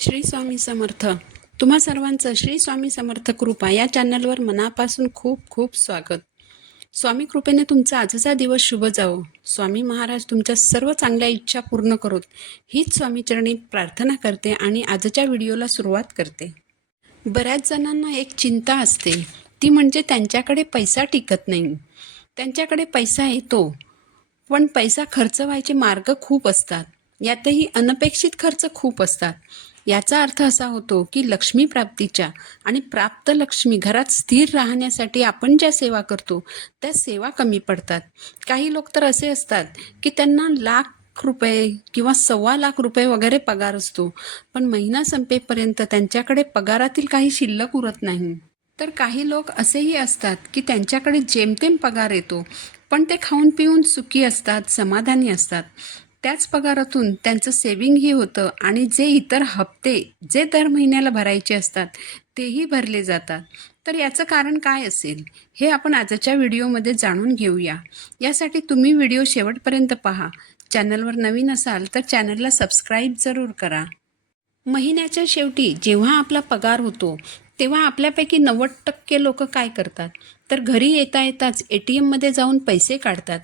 श्री स्वामी समर्थ. तुम्हा सर्वांचं श्री स्वामी समर्थ कृपा या चॅनलवर मनापासून खूप खूप स्वागत. स्वामी कृपेने तुमचा आजचा दिवस शुभ जावो. स्वामी महाराज तुमच्या सर्व चांगल्या इच्छा पूर्ण करोत हीच स्वामीचरणी प्रार्थना करते आणि आजच्या व्हिडिओला सुरुवात करते. बऱ्याच जणांना एक चिंता असते, ती म्हणजे त्यांच्याकडे पैसा टिकत नाही. त्यांच्याकडे पैसा येतो, पण पैसा खर्च व्हायचे मार्ग खूप असतात. यातही अनपेक्षित खर्च खूप असतात. याचा अर्थ असा होतो की लक्ष्मी प्राप्तीच्या आणि प्राप्त लक्ष्मी घरात स्थिर राहण्यासाठी आपण ज्या सेवा करतो त्या सेवा कमी पडतात. काही लोक तर असे असतात की त्यांना ₹1,00,000 किंवा ₹1,25,00,000 वगैरे पगार असतो, पण महिना संपेपर्यंत त्यांच्याकडे पगारातील काही शिल्लक उरत नाही. तर काही लोक असेही असतात की त्यांच्याकडे जेमतेम पगार येतो, पण ते खाऊन पिऊन सुखी असतात, समाधानी असतात. त्याच पगारातून त्यांचं सेव्हिंगही होतं आणि जे इतर हप्ते जे दर महिन्याला भरायचे असतात तेही भरले जातात. तर याचं कारण काय असेल हे आपण आजच्या व्हिडिओमध्ये जाणून घेऊया. यासाठी तुम्ही व्हिडिओ शेवटपर्यंत पहा. चॅनलवर नवीन असाल तर चॅनलला सबस्क्राईब जरूर करा. महिन्याच्या शेवटी जेव्हा आपला पगार होतो तेव्हा आपल्यापैकी 90% लोक काय करतात, तर घरी येता येताच ATMमध्ये जाऊन पैसे काढतात.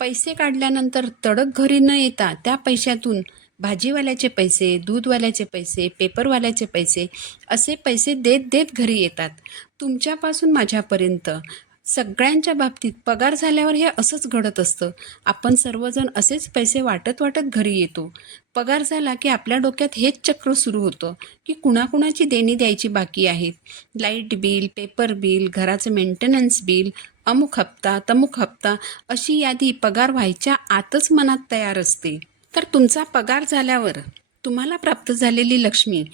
पैसे काढल्यानंतर तडक घरी न येता त्या पैशातून भाजीवाल्याचे पैसे, दूधवाल्याचे पैसे, पेपरवाल्याचे पैसे असे पैसे देत देत घरी येतात. तुमच्यापासून माझ्यापर्यंत सगळ्यांच्या बाबतीत पगार झाल्यावर हे असंच घडत असतं. आपण सर्वजण असेच पैसे वाटत वाटत घरी येतो. पगार झाला की आपल्या डोक्यात हेच चक्र सुरू होतं की कुणाकुणाची देणी द्यायची बाकी आहेत. लाईट बिल, पेपर बिल, घराचं मेंटेनन्स बिल, अमुक हप्ता, तमुक हप्ता अशी यादी पगार व्हायच्या आतच मनात तयार असते. तर तुमचा पगार झाल्यावर तुम्हाला प्राप्त झालेली लक्ष्मी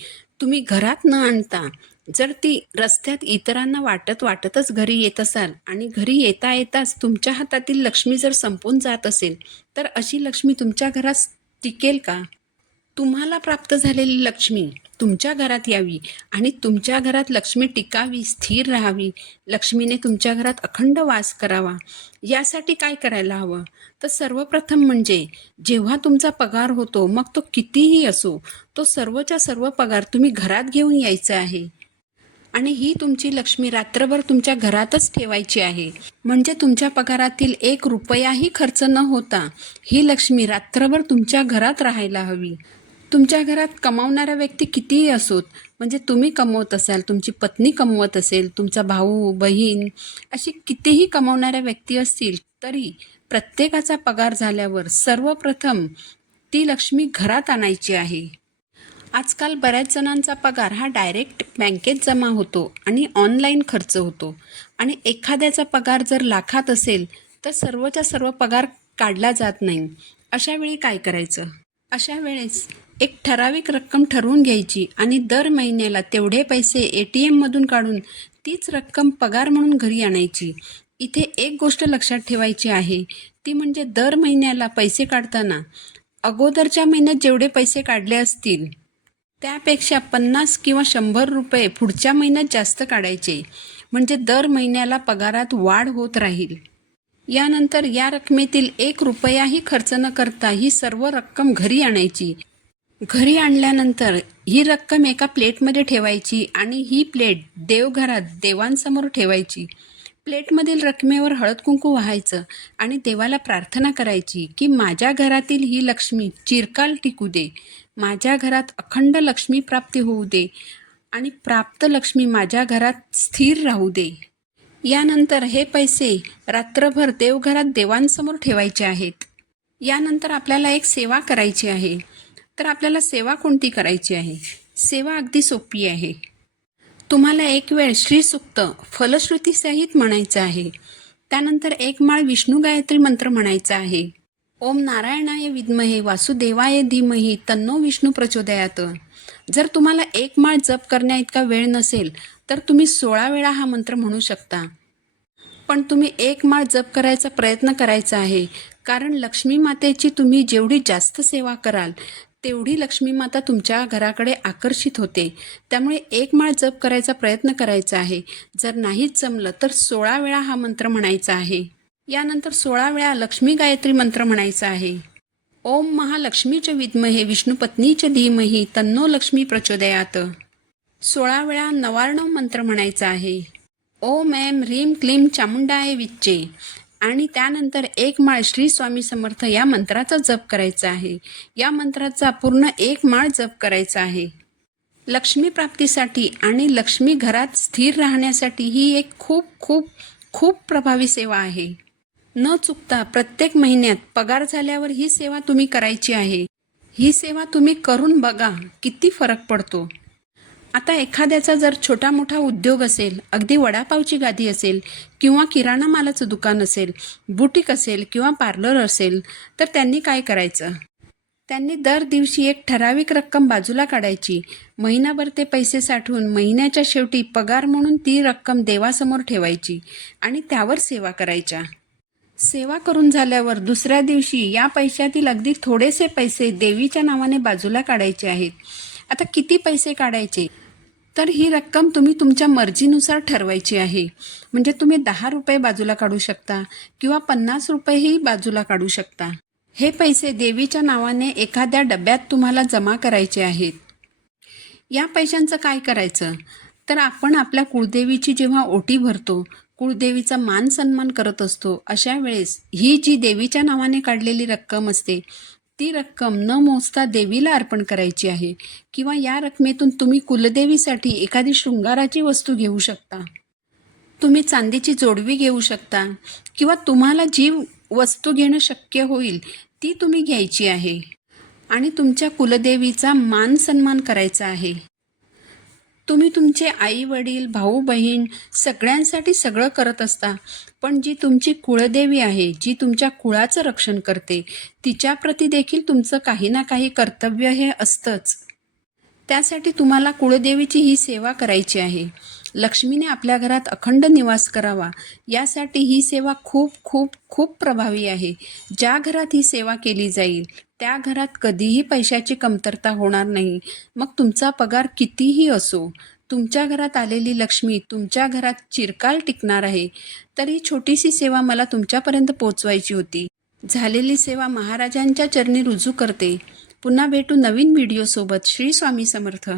तुम्ही घरात न आणता जर ती रस्त्यात इतरांना वाटतच घरी येत असाल आणि घरी येता येताच तुमच्या हातातील लक्ष्मी जर संपून जात असेल, तर अशी लक्ष्मी तुमच्या घरात टिकेल का? तुम्हाला प्राप्त झालेली लक्ष्मी तुमच्या घरात यावी आणि तुमच्या घरात लक्ष्मी टिकावी, स्थिर राहावी, लक्ष्मीने तुमच्या घरात अखंड वास करावा, यासाठी काय करायला हवं? तर सर्वप्रथम म्हणजे जेव्हा तुमचा पगार होतो, मग तो कितीही असो, तो सर्वच्या सर्व पगार तुम्ही घरात घेऊन यायचा आहे आणि ही तुमची लक्ष्मी रात्रभर तुमच्या घरातच ठेवायची आहे. म्हणजे तुमच्या पगारातील ₹1 खर्च न होता ही लक्ष्मी रात्रभर तुमच्या घरात राहायला हवी. तुमच्या घरात कमावणारा व्यक्ती कितीही असोत, म्हणजे तुम्ही कमवत असाल, तुमची पत्नी कमवत असेल, तुमचा भाऊ, बहीण अशी कितीही कमावणाऱ्या व्यक्ती असतील, तरी प्रत्येकाचा पगार झाल्यावर सर्वप्रथम ती लक्ष्मी घरात आणायची आहे. आजकाल बऱ्याच जणांचा पगार हा डायरेक्ट बँकेत जमा होतो आणि ऑनलाईन खर्च होतो. आणि एखाद्याचा पगार जर लाखात असेल तर सर्वच्या सर्व पगार काढला जात नाही. अशा वेळी काय करायचं? अशा वेळेस एक ठराविक रक्कम ठरवून घ्यायची आणि दर महिन्याला तेवढे पैसे ATMमधून काढून तीच रक्कम पगार म्हणून घरी आणायची. इथे एक गोष्ट लक्षात ठेवायची आहे, ती म्हणजे दर महिन्याला पैसे काढताना अगोदरच्या महिन्यात जेवढे पैसे काढले असतील त्यापेक्षा 50 किंवा ₹100 पुढच्या महिन्यात जास्त काढायचे, म्हणजे दर महिन्याला पगारात वाढ होत राहील. यानंतर या रकमेतील ₹1ही खर्च न करता ही सर्व रक्कम घरी आणायची. घरी आणल्यानंतर ही रक्कम एका प्लेटमध्ये ठेवायची आणि ही प्लेट देवघरात देवांसमोर ठेवायची. प्लेटमधील रकमेवर हळद कुंकू वाहायचं आणि देवाला प्रार्थना करायची की माझ्या घरातील ही लक्ष्मी चिरकाल टिकू दे, माझ्या घरात अखंड लक्ष्मी प्राप्ती होऊ दे आणि प्राप्त लक्ष्मी माझ्या घरात स्थिर राहू दे. यानंतर हे पैसे रात्रभर देवघरात देवांसमोर ठेवायचे आहेत. यानंतर आपल्याला एक सेवा करायची आहे. तर आपल्याला सेवा कोणती करायची आहे? सेवा अगदी सोपी आहे. तुम्हाला एक वेळ श्रीसूक्त फलश्रुतीसहित म्हणायचं आहे. त्यानंतर एक माळ विष्णू गायत्री मंत्र म्हणायचा आहे. ओम नारायणाय विद्महे वासुदेवाय धीमहि तन्नो विष्णू प्रचोदयात. जर तुम्हाला एक माळ जप करण्या इतका वेळ नसेल तर तुम्ही 16 वेळा हा मंत्र म्हणू शकता. पण तुम्ही एक माळ जप करायचा प्रयत्न करायचा आहे, कारण लक्ष्मी मातेची तुम्ही जेवढी जास्त सेवा कराल तेवढी लक्ष्मी माता तुमच्या घराकडे आकर्षित होते. त्यामुळे एक माळ जप करायचा प्रयत्न करायचा आहे. जर नाहीच जमलं तर 16 वेळा हा मंत्र म्हणायचा आहे. यानंतर 16 वेळा लक्ष्मी गायत्री मंत्र म्हणायचा आहे. ओम महालक्ष्मी च विद्महे विष्णुपत्नी च धीमहि तन्नो लक्ष्मी प्रचोदयात. 16 वेळा नवार्णव मंत्र म्हणायचा आहे. ओम ऐं ह्रीं क्लीं चामुंडाय विच्चे आणि त्यानंतर एक माळ श्री स्वामी समर्थ या मंत्राचा जप करायचा आहे. या मंत्राचा पूर्ण एक माळ जप करायचा आहे. लक्ष्मी प्राप्तीसाठी आणि लक्ष्मी घरात स्थिर राहण्यासाठी ही एक खूप खूप खूप प्रभावी सेवा आहे. न चुकता प्रत्येक महिन्यात पगार झाल्यावर ही सेवा तुम्ही करायची आहे. ही सेवा तुम्ही करून बघा किती फरक पडतो. आता एखाद्याचा जर छोटा मोठा उद्योग असेल, अगदी वडापावची गादी असेल किंवा किराणा मालाचं दुकान असेल, बुटीक असेल किंवा पार्लर असेल, तर त्यांनी काय करायचं? त्यांनी दर दिवशी एक ठराविक रक्कम बाजूला काढायची. महिनाभर ते पैसे साठवून महिन्याच्या शेवटी पगार म्हणून ती रक्कम देवासमोर ठेवायची आणि त्यावर सेवा करायच्या. सेवा करून झाल्यावर दुसऱ्या दिवशी या पैशातील अगदी थोडेसे पैसे देवीच्या नावाने बाजूला काढायचे आहेत. आता किती पैसे काढायचे? तर ही रक्कम तुम्ही तुमच्या मर्जीनुसार ठरवायची आहे. म्हणजे तुम्ही 10 रुपये बाजूला काढू शकता किंवा 50 रुपयेही बाजूला काढू शकता. हे पैसे देवीच्या नावाने एखाद्या डब्यात तुम्हाला जमा करायचे आहेत. या पैशांचं काय करायचं? तर आपण आपल्या कुळदेवीची जेव्हा ओटी भरतो, कुळदेवीचा मान सन्मान करत असतो, अशा वेळेस ही जी देवीच्या नावाने काढलेली रक्कम असते, ती रक्कम न मोजता देवीला अर्पण करायची आहे. किंवा या रकमेतून तुम्ही कुलदेवीसाठी एखादी शृंगाराची वस्तू घेऊ शकता. तुम्ही चांदीची जोडवी घेऊ शकता किंवा तुम्हाला जी वस्तू घेणं शक्य होईल ती तुम्ही घ्यायची आहे आणि तुमच्या कुलदेवीचा मान सन्मान करायचा आहे. तुम्ही तुमचे आई वडील भाऊ बहीण सगळ्यांसाठी सगळं करत असता, पण जी तुमची कुळदेवी आहे, जी तुमच्या कुळाचं रक्षण करते, तिच्याप्रती देखील तुमचं काही ना काही कर्तव्य हे असतंच. त्यासाठी तुम्हाला कुळदेवीची ही सेवा करायची आहे. लक्ष्मीने आपल्या घरात अखंड निवास करावा यासाठी ही सेवा खूप खूप खूप प्रभावी आहे. ज्या घरात ही सेवा केली जाईल त्या घरात कधीही पैशाची कमतरता होणार नाही. मग तुमचा पगार कितीही असो, तुमच्या घरात आलेली लक्ष्मी तुमच्या घरात चिरकाल टिकणार आहे. तर ही छोटीशी सेवा मला तुमच्यापर्यंत पोचवायची होती. झालेली सेवा महाराजांच्या चरणी रुजू करते. पुन्हा भेटू नवीन व्हिडिओसोबत. श्री स्वामी समर्थ.